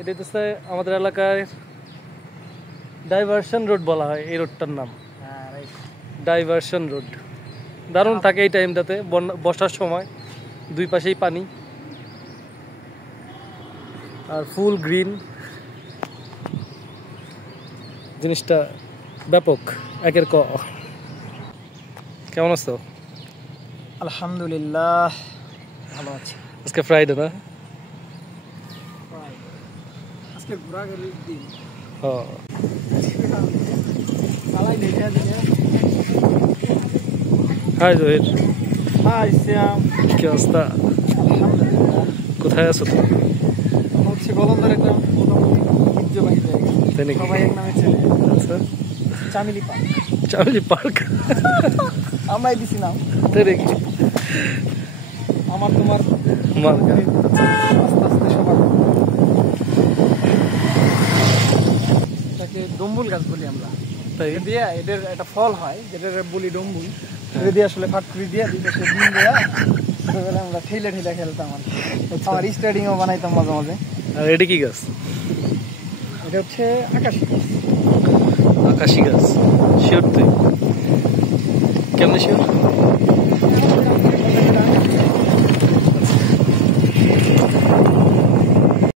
এটা হচ্ছে আমাদের এলাকায় ডাইভারশন রোড বলা হয় এই রোডটার নাম। ডাইভারশন রোড দারুণ থাকে এই টাইমটাতে, বর্ষার সময় দুই পাশেই পানি আর ফুল গ্রিন, জিনিসটা ব্যাপক একের ক। কেমন আছো? আলহামদুলিল্লাহ ভালো আছি। আজকে ফ্রাইডে না? আজকে ঘোরাঘুরির দিন। হাই জহির। হাই শ্যাম। কি অবস্থা? আলহামদুলিল্লাহ। কোথায় আছো তুমি? হচ্ছে গলন্দার একটা ঐতিহ্যবাহী জায়গা, সবাই এক নামে চেনে। আচ্ছা, চামেলি পার্ক। চামেলি পার্ক আমরাই দিছি নাম। তাই নাকি? আমার তোমার মার্কা। আস্তে আস্তে সবার এটাকে ডম্বুল গাছ বলি আমরা। তাই দিয়ে এদের একটা ফল হয় যেটা বলি ডম্বুল। এটা দিয়ে আসলে ফাটকুড়ি দিয়ে দুই পাশে ডিম দেয়া ছোটবেলায় আমরা ঠেলে ঠেলে খেলতাম। আমার স্টাডিংও বানাইতাম মাঝে মাঝে। আর এটা কি গাছ? এটা হচ্ছে আকাশি গাছ। আকাশি গাছ? শিওর তুই? কেমনে শিওর?